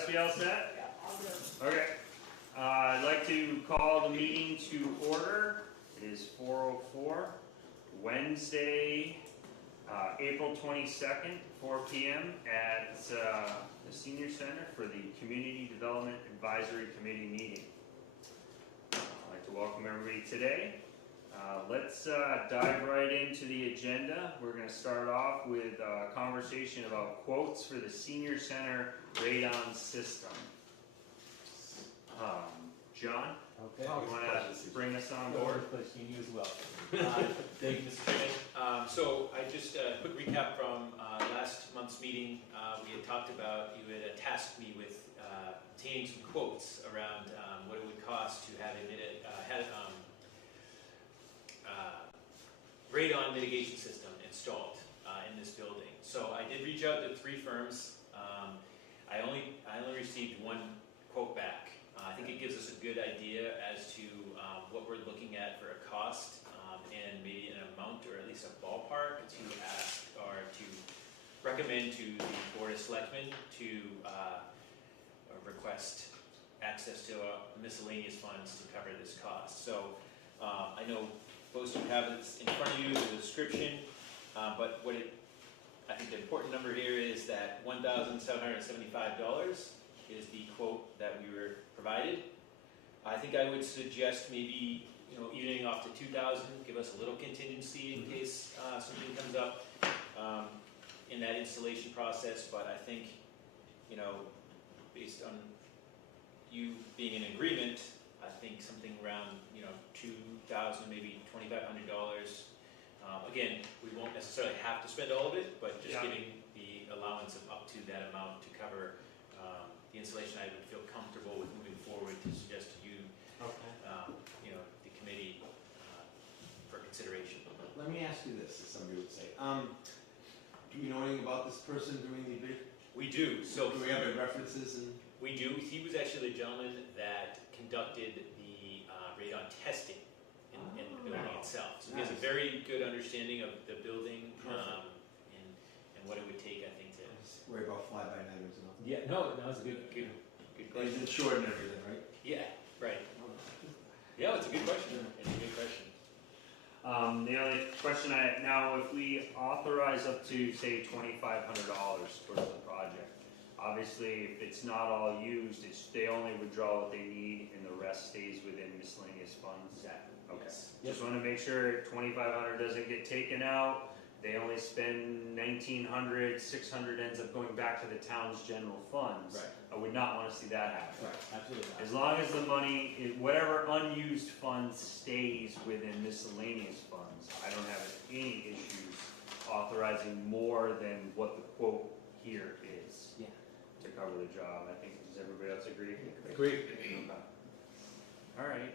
rest of you all set? Yeah, I'll do it. Okay. I'd like to call the meeting to order. It is 4:04, Wednesday, April 22nd, 4 p.m. at the Senior Center for the Community Development Advisory Committee meeting. I'd like to welcome everybody today. Let's dive right into the agenda. We're going to start off with a conversation about quotes for the Senior Center radon system. John, Okay. you want to bring us on board? Pleasure, you as well. Thank you, Mr. Chairman. So I just quick recap from last month's meeting. We had talked about, you had tasked me with obtaining some quotes around what it would cost to have a radon mitigation system installed in this building. So I did reach out to 3 firms. I only received 1 quote back. I think it gives us a good idea as to what we're looking at for a cost and maybe an amount or at least a ballpark to ask or to recommend to the Board of Selectmen to request access to miscellaneous funds to cover this cost. So I know most of you have this in front of you, the description, but I think the important number here is that $1,775 is the quote that we were provided. I think I would suggest maybe, evening off to 2,000, give us a little contingency in case something comes up in that installation process. But I think, based on you being in agreement, I think something around, $2,000, maybe $2,500. Again, we won't necessarily have to spend all of it, but just giving the allowance of up to that amount to cover the installation, I would feel comfortable with moving forward to suggest to you, the committee for consideration. Let me ask you this, as somebody would say. Do you know anything about this person doing the bid? We do. So do we have any references? And we do. He was actually the gentleman that conducted the radon testing in the building itself. So he has a very good understanding of the building and what it would take, I think, to worry about fly-by-nighters and all. Yeah, no, that was a good question. He's insured and everything, right? Yeah, right. Yeah, it's a good question. It's a good question. The only question now, if we authorize up to say $2,500 towards the project, obviously if it's not all used, they only withdraw what they need and the rest stays within miscellaneous funds. Exactly. Okay. Yes. Just want to make sure $2,500 doesn't get taken out. They only spend $1,900, $600 ends up going back to the town's general funds. Right. I would not want to see that happen. Right. Absolutely. As long as the money, whatever unused funds stays within miscellaneous funds, I don't have any issues authorizing more than what the quote here is to cover the job. I think, does everybody else agree? Agree. Okay. All right.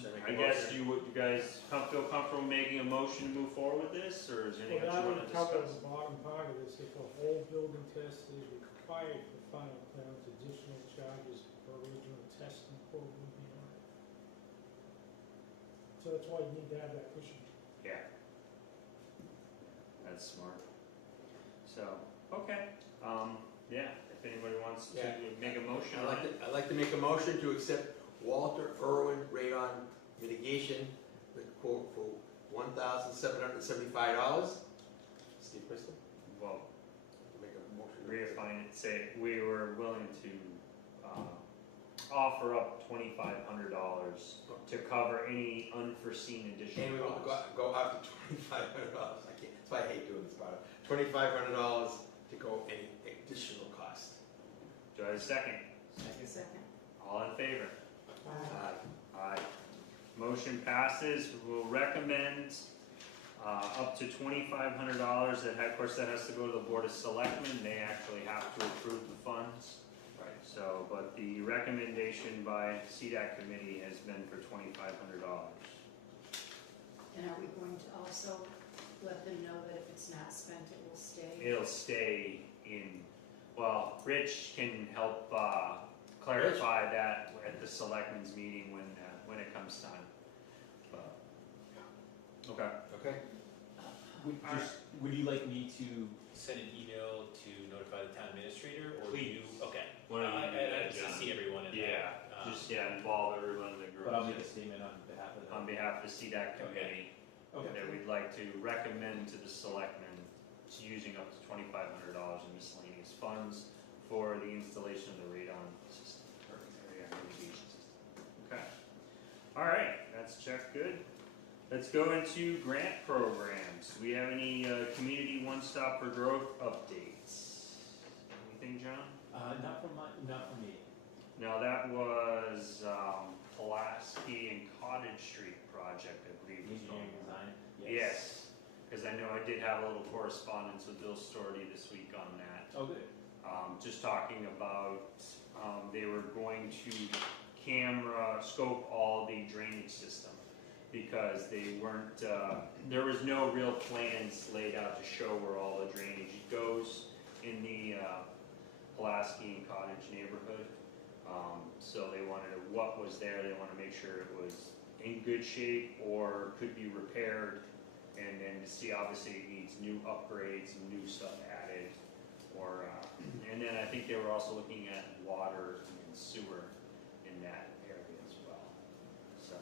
I guess you guys feel comfortable making a motion to move forward with this, or is there anything else Well, you that want to would cover discuss? the bottom part of this. If a whole building test is required for final plans, additional charges for original testing quote would be on it. So that's why you need to have that cushion. Yeah. That's smart. So, okay. Yeah, if anybody wants to make a motion on it. I'd like to make a motion to accept Walter Irwin Radon Mitigation with a quote for $1,775. Steve Crystal? Well, Make a motion. redefine it, say we were willing to offer up $2,500 to cover any unforeseen And we additional will costs. go up to $2,500. I can't. That's why I hate doing this part. $2,500 to go any additional cost. Do I have a second? Second. All in favor? Aye. Aye. Motion passes. We'll recommend up to $2,500. Of course, that has to go to the Board of Selectmen. They actually have to approve the funds. Right. So, but the recommendation by CDAC committee has been for $2,500. And are we going to also let them know that if it's not spent, it will stay? It'll stay in, well, Rich can help clarify that at the selectmen's meeting when it comes time. But, okay. Okay. Would you like me to send an email to notify the town administrator, or Please. Okay. Why don't you do that, I John? see everyone in Yeah, that. just, involve everyone in the group. But I'll make a statement on behalf of On behalf of the CDAC committee, that we'd like to recommend to the selectmen to using up to $2,500 in miscellaneous funds for the installation of the radon system, or area mitigation system. Okay. All right, that's checked good. Let's go into grant programs. Do we have any community one-stop for growth updates? Anything, John? Not for me. No, that was Pulaski and Cottage Street project, I believe. was going Engineering on. design? Yes, because I know I did have a little correspondence with Bill Storty this week on that. Oh, good. Just talking about, they were going to camera scope all the drainage system because they weren't, there was no real plans laid out to show where all the drainage goes in the Pulaski and Cottage neighborhood. So they wanted to, what was there, they want to make sure it was in good shape or could be repaired, and then to see obviously it needs new upgrades and new stuff added, or and then I think they were also looking at water and sewer in that area as well. So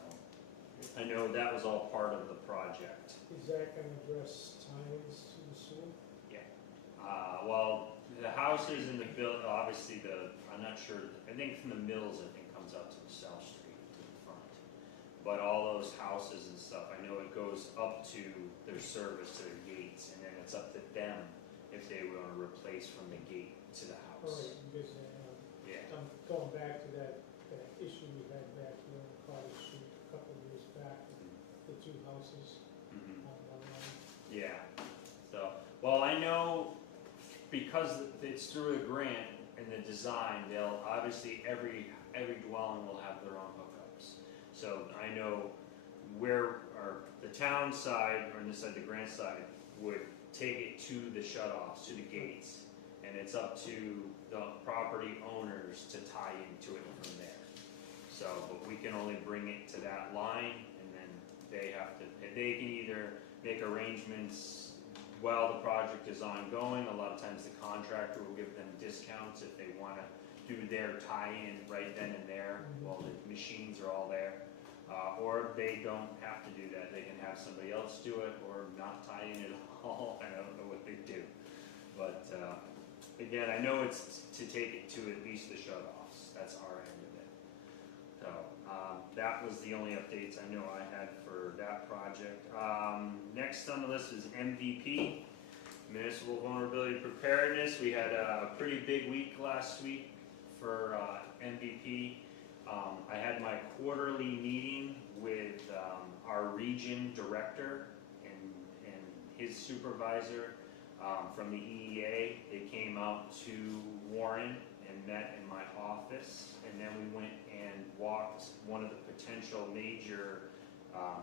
I know that was all part of the project. Is that gonna address tie-ins to the sewer? Well, the houses in the obviously I'm not sure, I think from the mills, I think comes up to the South Street to the front. But all those houses and stuff, I know it goes up to their service, to their gates, and then it's up to them if they want to replace from the gate to the All house. right, because Yeah, I'm going back to that issue we had back here on Cottage Street a couple of years back, the two houses mhm. on one line. Yeah, so, well, I know because it's through a grant and the design, they'll, obviously, every dwelling will have their own hookups. So I know where, or the town side, or on this side, the grant side, would take it to the shut-offs, to the gates, and it's up to the property owners to tie into it from there. So, but we can only bring it to that line, and then they have to, they can either make arrangements while the project is ongoing. A lot of times the contractor will give them discounts if they wanna do their tie-in right then and there, while the machines are all there. Or they don't have to do that, they can have somebody else do it, or not tie in at all, I don't know what they do. But, again, I know it's to take it to at least the shut-offs, that's our end of it. So, that was the only updates I know I had for that project. Next on the list is MVP, Municipal Vulnerability Preparedness. We had a pretty big week last week for MVP. I had my quarterly meeting with our region director and his supervisor from the EEA. They came out to Warren and met in my office, and then we went and walked one of the potential major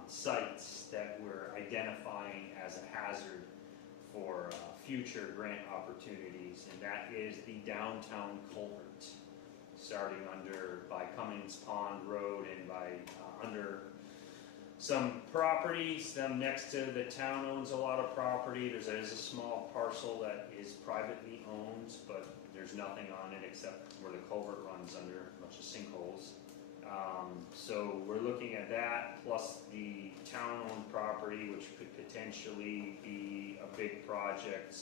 sites that we're identifying as a hazard for future grant opportunities, and that is the downtown culvert, starting by Cummings Pond Road and by under some properties. Them next to the town owns a lot of property. There's a small parcel that is privately owned, but there's nothing on it except where the culvert runs under a bunch of sinkholes. So we're looking at that, plus the town-owned property, which could potentially be a big project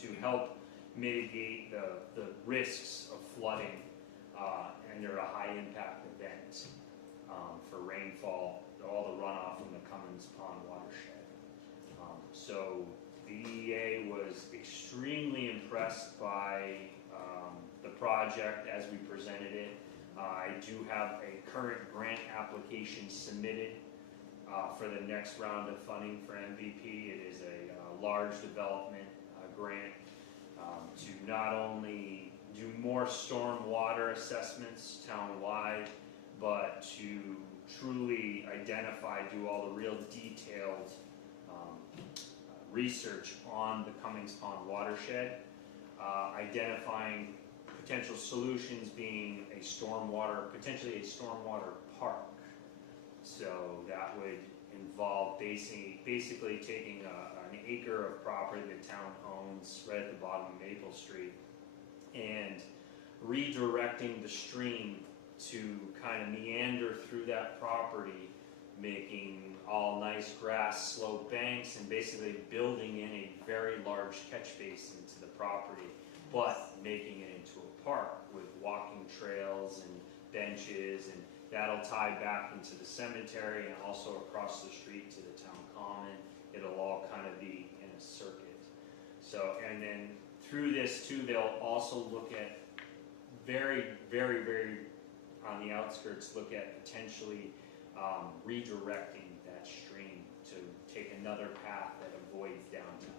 to help mitigate the risks of flooding under a high-impact event for rainfall, all the runoff from the Cummings Pond watershed. So the EEA was extremely impressed by the project as we presented it. I do have a current grant application submitted for the next round of funding for MVP. It is a large development grant to not only do more stormwater assessments town-wide, but to truly identify, do all the real detailed research on the Cummings Pond watershed, identifying potential solutions being potentially a stormwater park. So that would involve basically taking an acre of property the town owns right at the bottom of Maple Street and redirecting the stream to kind of meander through that property, making all nice grass slope banks and basically building in a very large catch basin to the property, but making it into a park with walking trails and benches, and that'll tie back into the cemetery and also across the street to the town common. It'll all kind of be in a circuit. So, and then through this too, they'll also look at very on the outskirts, look at potentially redirecting that stream to take another path that avoids downtown.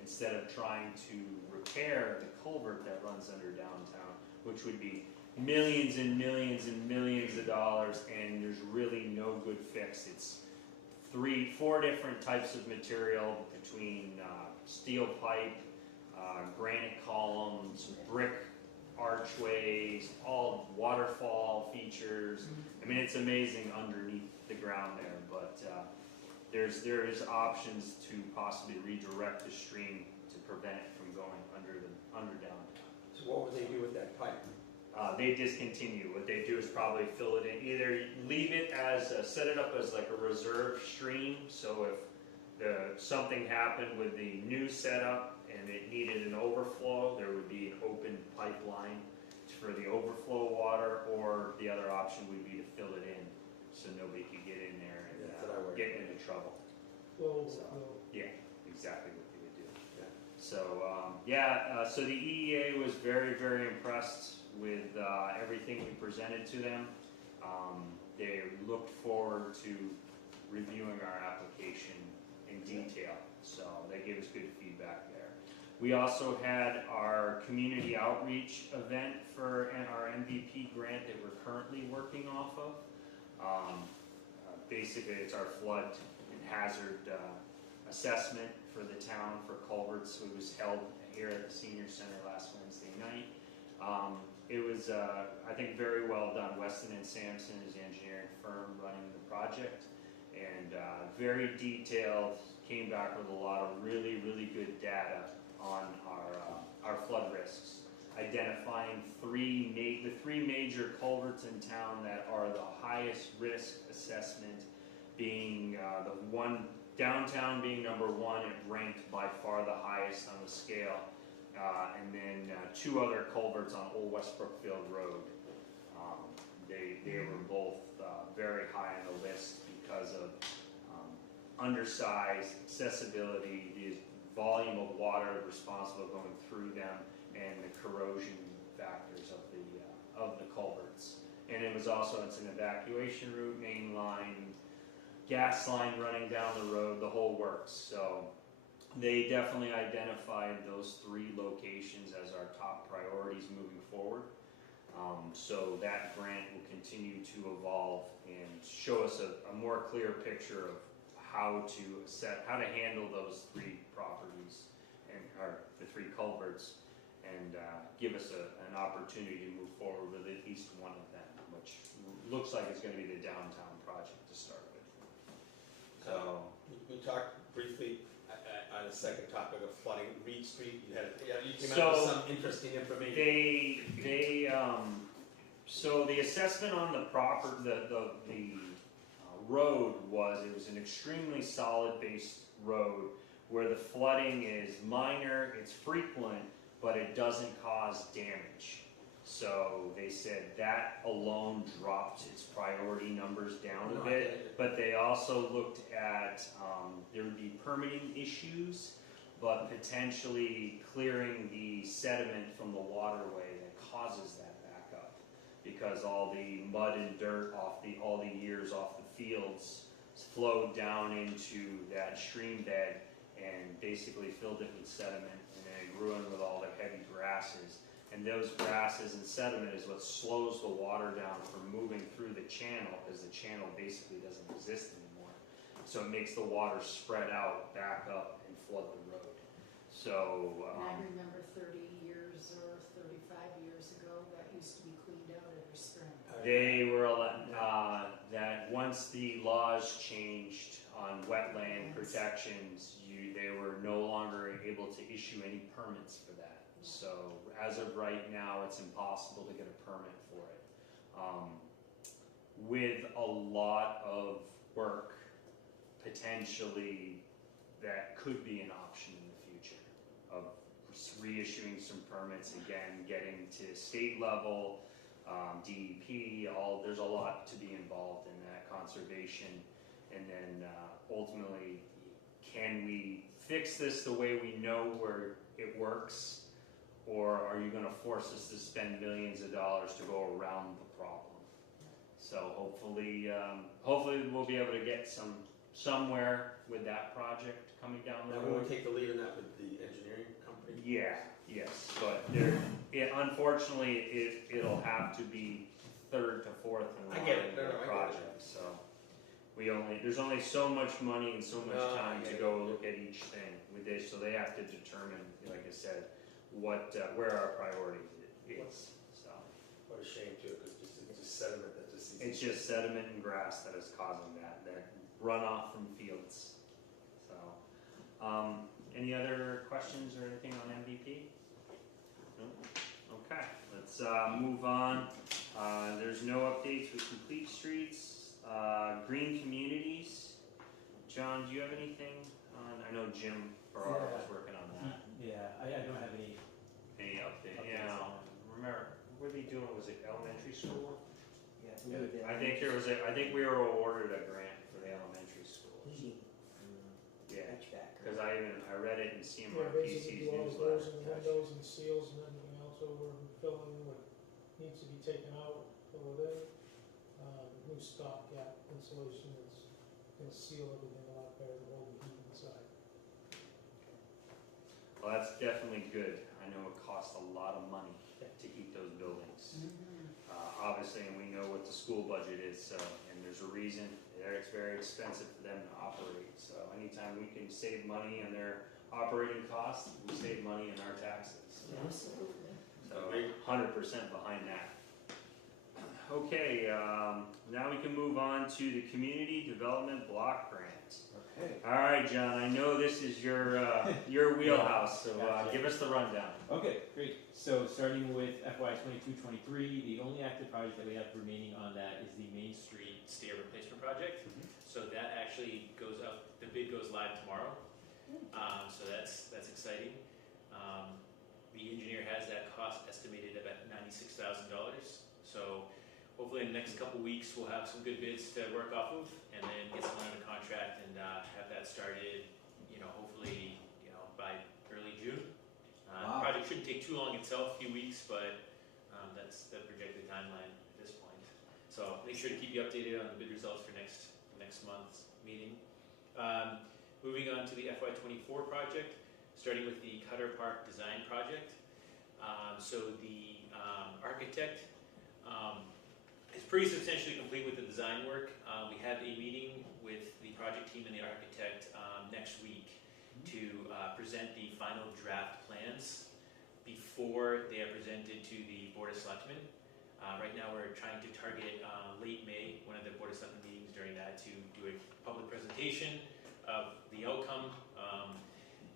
Instead of trying to repair the culvert that runs under downtown, which would be millions and millions and millions of dollars, and there's really no good fix. It's 4 different types of material between steel pipe, granite columns, brick archways, all waterfall features. I mean, it's amazing underneath the ground there, but there is options to possibly redirect the stream to prevent it from going under downtown. So what would they do with that pipe? They discontinue. What they do is probably fill it in. Either leave it as set it up as like a reserve stream. So if something happened with the new setup and it needed an overflow, there would be an open pipeline for the overflow water, or the other option would be to fill it in so nobody could get in there and That's what I worry get about. into trouble. Well, Yeah, exactly what they would do. Yeah. So, so the EEA was very impressed with everything we presented to them. They looked forward to reviewing our application in detail, so they gave us good feedback there. We also had our community outreach event for our MVP grant that we're currently working off of. Basically, it's our flood and hazard assessment for the town for culverts. It was held here at the senior center last Wednesday night. It was, I think, very well done. Weston and Sampson is the engineering firm running the project, and very detailed. Came back with a lot of really good data on our flood risks, identifying the three major culverts in town that are the highest risk assessment, being the one downtown being number 1, it ranked by far the highest on the scale, and then 2 other culverts on Old West Brookfield Road. They were both very high on the list because of undersize, accessibility, the volume of water responsible going through them, and the corrosion factors of the culverts. And it was also, it's an evacuation route, main line, gas line running down the road, the whole works. So they definitely identified those 3 locations as our top priorities moving forward. So that grant will continue to evolve and show us a more clear picture of how to handle those 3 properties or the 3 culverts, and give us an opportunity to move forward with at least one of them, which looks like it's going to be the downtown project to start with. So We talked briefly on the second topic of flooding, Reed Street. You came So, up with some interesting information. So the assessment on the road it was an extremely solid based road where the flooding is minor, it's frequent, but it doesn't cause damage. So they said that alone dropped its priority numbers down a bit, but they also looked at there would be permitting issues, but potentially clearing the sediment from the waterway that causes that backup, because all the mud and dirt all the years off the fields flowed down into that stream bed and basically filled it with sediment, and then it grew in with all the heavy grasses. And those grasses and sediment is what slows the water down from moving through the channel, because the channel basically doesn't exist anymore. So it makes the water spread out, back up, and flood the road. So And I remember 30 years or 35 years ago, that used to be cleaned out every spring. they were that once the laws changed on wetland protections, they were no longer able to issue any permits for that. So as of right now, it's impossible to get a permit for it. With a lot of work, potentially, that could be an option in the future of reissuing some permits again, getting to state level, DEP, there's a lot to be involved in that conservation. And then ultimately, can we fix this the way we know where it works? Or are you gonna force us to spend millions of dollars to go around the problem? So hopefully we'll be able to get somewhere with that project coming down the Now, road. will we take the lead in that with the engineering company? Yeah, yes, but unfortunately, it'll have to be third to fourth in I line get it. in No, the I get it. project, so. There's only so much money and so much No, I time to get go it. look at each thing with this, so they have to determine, like I said, where our priority is, so. What a shame too, because it's just sediment that just. It's just sediment and grass that is causing that runoff from fields, so. Any other questions or anything on MVP? No? Okay, let's move on. There's no updates with complete streets. Green communities. John, do you have anything on? I know Jim Farrar was working on that. Yeah, I don't have any. Any update? Updates Yeah. on Remember, what were they doing? Was it elementary school? Yeah, we would, I think I think we were awarded a grant for the elementary schools. Heating, Yeah, HVAC. because I read it in Yeah, CMRPC's basically do all the doors newsletter. and windows and seals and everything else over and fill in what needs to be taken out, fill it in. New stopgap insulation is gonna seal everything a lot better than hold the heat inside. Well, that's definitely good. I know it costs a lot of money to heat those buildings. Obviously, and we know what the school budget is, so, and there's a reason, it's very expensive for them to operate. So anytime we can save money on their operating costs, we save money in our taxes. Absolutely. So 100% behind that. Okay, now we can move on to the Community Development Block Grant. Okay. All right, John, I know this is your wheelhouse, so Gotcha. give us the rundown. Okay, great. So starting with FY 22-23, the only active project that we have remaining on that is the Main Street. Stair replacement project. So that actually goes out, the bid goes live tomorrow. So that's exciting. The engineer has that cost estimated at $96,000. So hopefully in the next couple weeks, we'll have some good bids to work off of and then get someone under contract and have that started, hopefully, by early June. Wow. The project shouldn't take too long itself, a few weeks, but that's the projected timeline at this point. So make sure to keep you updated on the bid results for next month's meeting. Moving on to the FY24 project, starting with the Cutter Park Design Project. So the architect is pretty substantially complete with the design work. We have a meeting with the project team and the architect next week to present the final draft plans before they are presented to the Board of Selectmen. Right now we're trying to target late May, one of the Board of Selectmen meetings during that, to do a public presentation of the outcome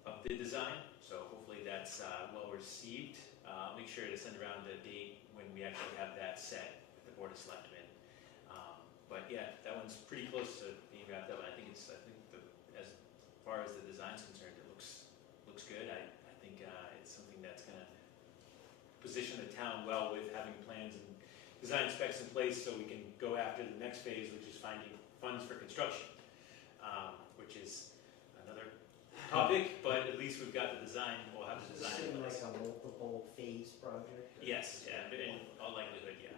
of the design. So hopefully that's well received. I'll make sure to send around the date when we actually have that set with the Board of Selectmen. But yeah, that one's pretty close to being wrapped up. I think as far as the design's concerned, it looks good. I think it's something that's going to position the town well with having plans and design specs in place so we can go after the next phase, which is finding funds for construction, which is another topic, but at least we've got the design, we'll have the design in Like place. a multiple phase project? Yes, yeah, in all likelihood, yeah.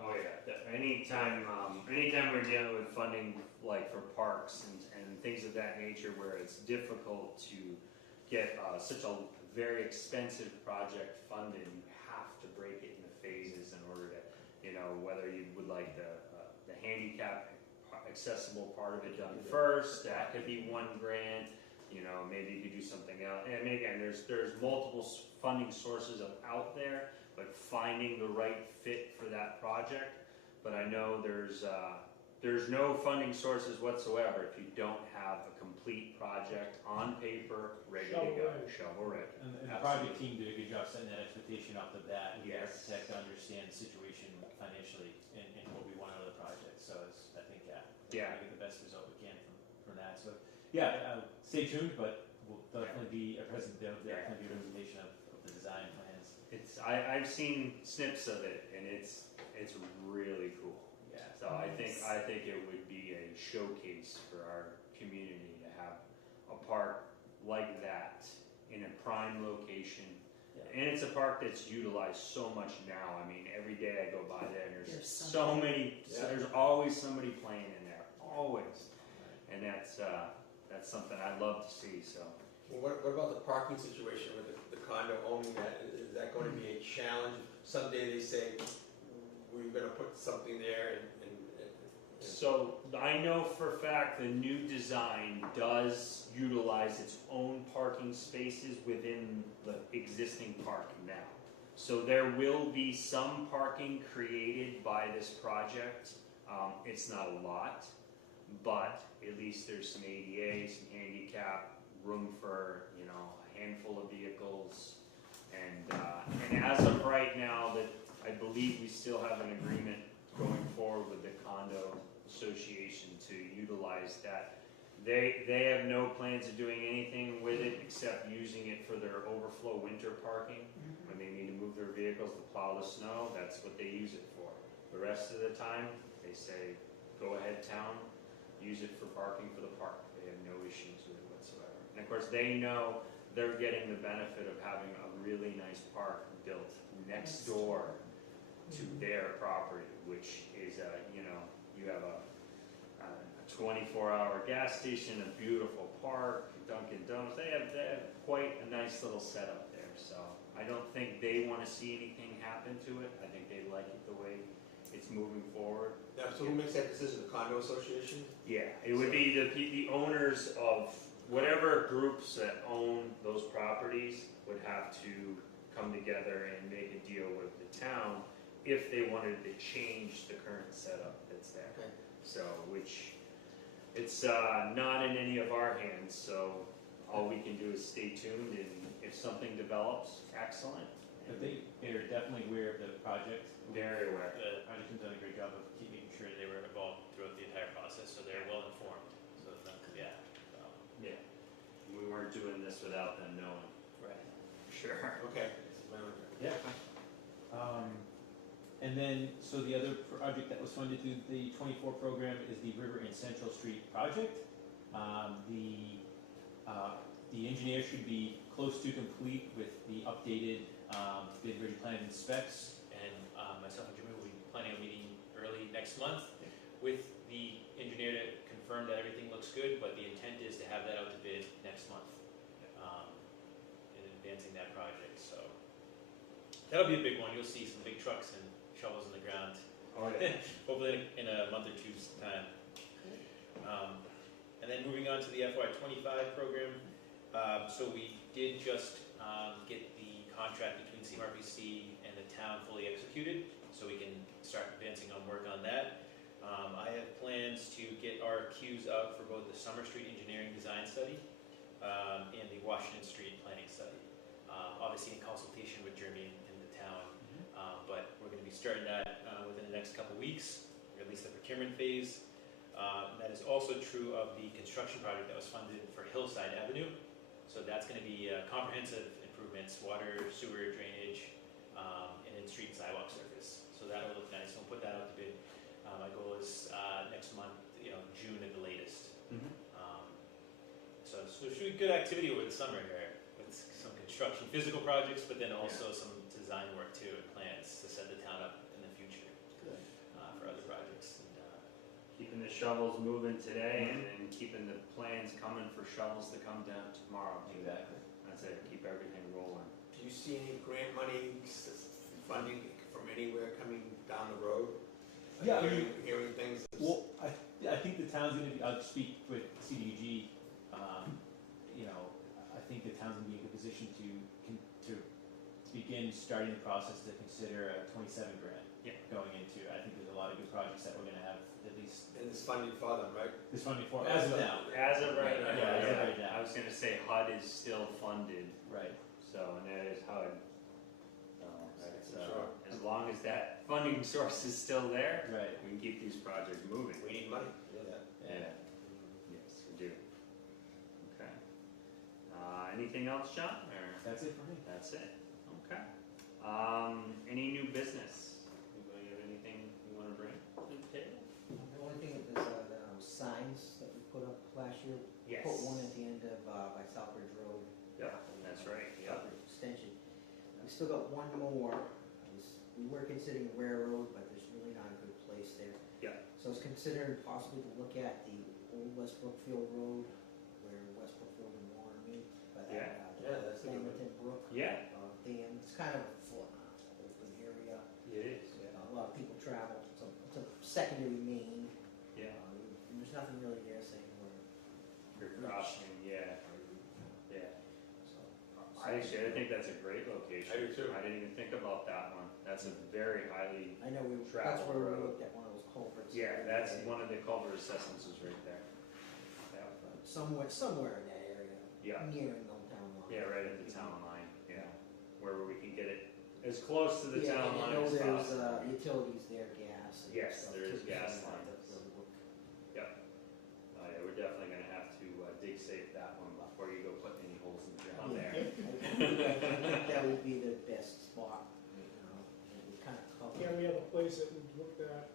Oh yeah, anytime we're dealing with funding like for parks and things of that nature where it's difficult to get such a very expensive project funded, you have to break it into phases in order to, whether you would like the handicap accessible part of it done first, that could be one grant, maybe you could do something else. And again, there's multiple funding sources out there, but finding the right fit for that project. But I know there's there's no funding sources whatsoever if you don't have a complete project on paper, ready to go, Shovel-ready. shovel ready. And the project team did a good job setting that expectation off the bat, with the Yes. architect to understand the situation financially and what we want out of the project, so it's, I think, Yeah. we get the best result we can from that, so, yeah, stay tuned, but we'll definitely be present, there'll definitely be a presentation of the design plans. I've seen snips of it, and it's really cool. Yeah. So I think it would be a showcase for our community to have a park like that in a prime location. Yeah. And it's a park that's utilized so much now. I mean, every day I go by there and there's There's so many, Yeah. there's always somebody playing in there, always. And that's something I'd love to see, so. Well, what about the parking situation with the condo owning that? Is that going to be a challenge? Someday they say, we're gonna put something there and So I know for a fact the new design does utilize its own parking spaces within the existing park now. So there will be some parking created by this project. It's not a lot, but at least there's some ADA, some handicap, room for, you know, a handful of vehicles. And as of right now, that I believe we still have an agreement going forward with the condo association to utilize that. They have no plans of doing anything with it except using it for their overflow winter parking. When they need to move their vehicles to plow the snow, that's what they use it for. The rest of the time, they say, go ahead town, use it for parking for the park. They have no issues with it whatsoever. And of course, they know they're getting the benefit of having a really nice park built next door to their property, which is you have a 24-hour gas station, a beautiful park, Dunkin' Donuts. They have quite a nice little setup there. So I don't think they want to see anything happen to it. I think they like it the way it's moving forward. now, so who makes that decision? The condo association? Yeah, it would be the owners of whatever groups that own those properties would have to come together and make a deal with the town if they wanted to change the current setup that's there. Okay. So, which, it's not in any of our hands, so all we can do is stay tuned, and if something develops, excellent. But they are definitely aware of the project. Very aware. The Project team's done a great job of making sure they were involved throughout the entire process, so they're well informed. So, yeah. Yeah. We weren't doing this without them knowing. Right. Sure. Okay. Yeah. And then, so the other project that was funded through the 24 program is the River and Central Street project. The engineer should be close to complete with the updated bid ready plan and specs. And myself and Jimmy will be planning on meeting early next month with the engineer to confirm that everything looks good, but the intent is to have that out to bid next month, in advancing that project, so. That'll be a big one, you'll see some big trucks and shovels in the ground, Oh, yeah. hopefully in a month or two's time. And then moving on to the FY25 program, so we did just get the contract between CMRPC and the town fully executed, so we can start advancing on work on that. I have plans to get RFQs out for both the Summer Street Engineering Design Study and the Washington Street Planning Study. Obviously in consultation with Jeremy and the town, but we're going to be starting that within the next couple weeks, or at least the procurement phase. That is also true of the construction project that was funded for Hillside Avenue. So that's going to be comprehensive improvements, water, sewer, drainage, and then street and sidewalk surface. So that'll look nice. We'll put that out to bid. My goal is next month, June at the latest. So there should be good activity over the summer here with some construction, physical projects, but then also some design work too and plans to set the town up in the future for other projects. And, Keeping the shovels moving today and then keeping the plans coming for shovels to come down tomorrow. Exactly. That's it, keep everything rolling. Do you see any grant money funding from anywhere coming down the road? Yeah, I mean- Hearing things. Well, I think the town's gonna be, I'll speak with CDBG, I think the town's gonna be in a good position to begin starting the process to consider a 27 grant Yeah. going into. I think there's a lot of good projects that we're gonna have at least, And it's funding for them, right? this funding for, as of now. As of right now, Yeah, as of right yeah. now. I was gonna say HUD is still funded, Right. so, and that is HUD. So, that's, Sure. as long as that funding source is still there, Right. we can keep these projects moving. We need money, you know that. Yeah, yes, we do. Okay. Anything else, John, or? That's it for me. That's it, okay. Any new business? Anybody have anything you wanna bring to the table? The only thing is, the signs that we put up last year. Yes. Put one at the end of, by Southbridge Road. Yep, that's right, yep. Southbridge Extension. We still got one more. We were considering Ware Road, but there's really not a good place there. Yeah. So I was considering possibly to look at the old West Brookfield Road, where West Brookfield and Warren meet. By that, Yeah, that's a good one. Hamilton Brook. Yeah, Dam. It's kind of a full, open area. it is, A lot of people travel. It's a secondary main. yeah. And there's nothing really there saying we're. You're crossing, yeah, yeah. So, I think that's a great location. I do too. I didn't even think about that one. That's a very highly, I know that's Travel where we road. looked at one of those culverts. yeah, that's one of the culvert assessments is right there. Yeah, Somewhere in that area. Yeah. Near Mill Town line. yeah, right at the town line, yeah, where we can get it as close to the Yeah, town and line I know as there's, possible. utilities there, gas and Yes, stuff. there is too, so gas we have to lines. really look. Oh, yeah, we're definitely gonna have to dig safe that one before you go put any holes in the ground Yeah, there. I think that would be the best spot, you know, and we kind of cover. Yeah, we have a place that we've looked at,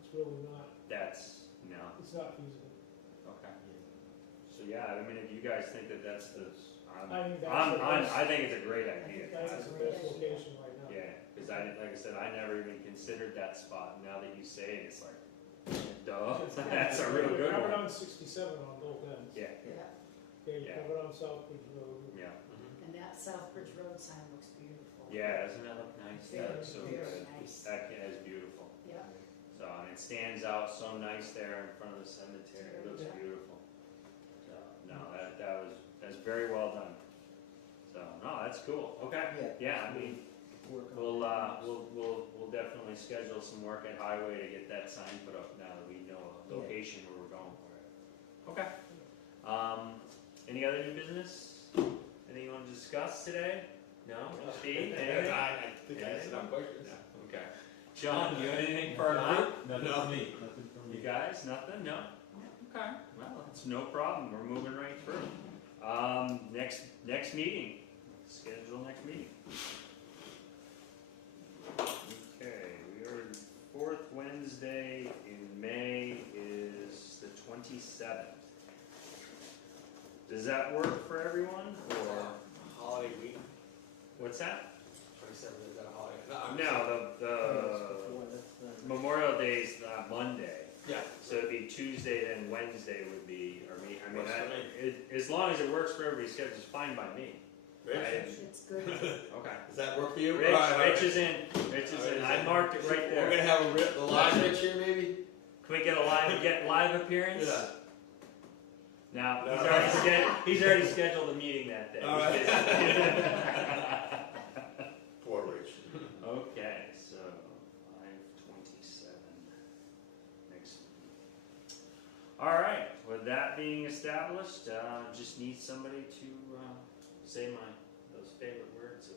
it's really not, That's, no, it's not feasible. okay. So, yeah, I mean, if you guys think that that's the, I think that's the best. I think it's a great I idea. think that's the best location right now. Yeah, cause like I said, I never even considered that spot, now that you say it, it's like, duh, that's a real good You're covered one. on 67 on both ends. Yeah, Yeah, Okay, you're Yeah. covered on Southbridge Road. yeah, and that Southbridge Road sign looks beautiful. yeah, doesn't that look nice? That looks so Very good. nice. That is beautiful. Yeah, So, and it stands out so nice there in front of the cemetery, it looks Yeah. beautiful. So, no, that's very well done. So, no, that's cool, okay, yeah, I mean, Work on we'll, that. we'll definitely schedule some work at Highway to get that sign put up now that we know a Yeah. location where we're going for it. Okay. Any other new business? Anything you want to discuss today? No? Steve, anything? I think I answered enough questions. No, okay. John, you have anything for our group? Nothing No. for me, nothing for me. You guys, nothing? No? Okay, well, it's no problem, we're moving right through. Next meeting, schedule next meeting. Okay, we are, fourth Wednesday in May is the 27th. Does that work for everyone, or, Holiday week, what's that? 27th, is that a holiday? I'm No, That's before, that's the- Memorial Day is Monday. Yeah. So it'd be Tuesday, then Wednesday would be, or me, I mean, Works for me. as long as it works for everybody's schedule, it's fine by me. Rich, it's good. Okay. does that work for you? Rich, All right, all right. Rich is in, I marked it right We're there. gonna have the live Rich here, maybe? Can we get a live appearance? Yeah. No, No. he's already scheduled a meeting that day. All right. Poor Rich. Okay, so 5:27 next. All right, with that being established, just need somebody to say those favorite words of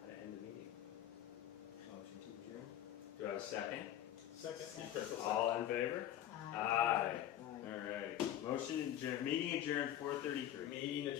how to end the meeting. Motion to adjourn. Do I have a second? Second. All in favor? Aye. Aye. All right. Motion adjourned. Meeting adjourned 4:33. Meeting adjourned.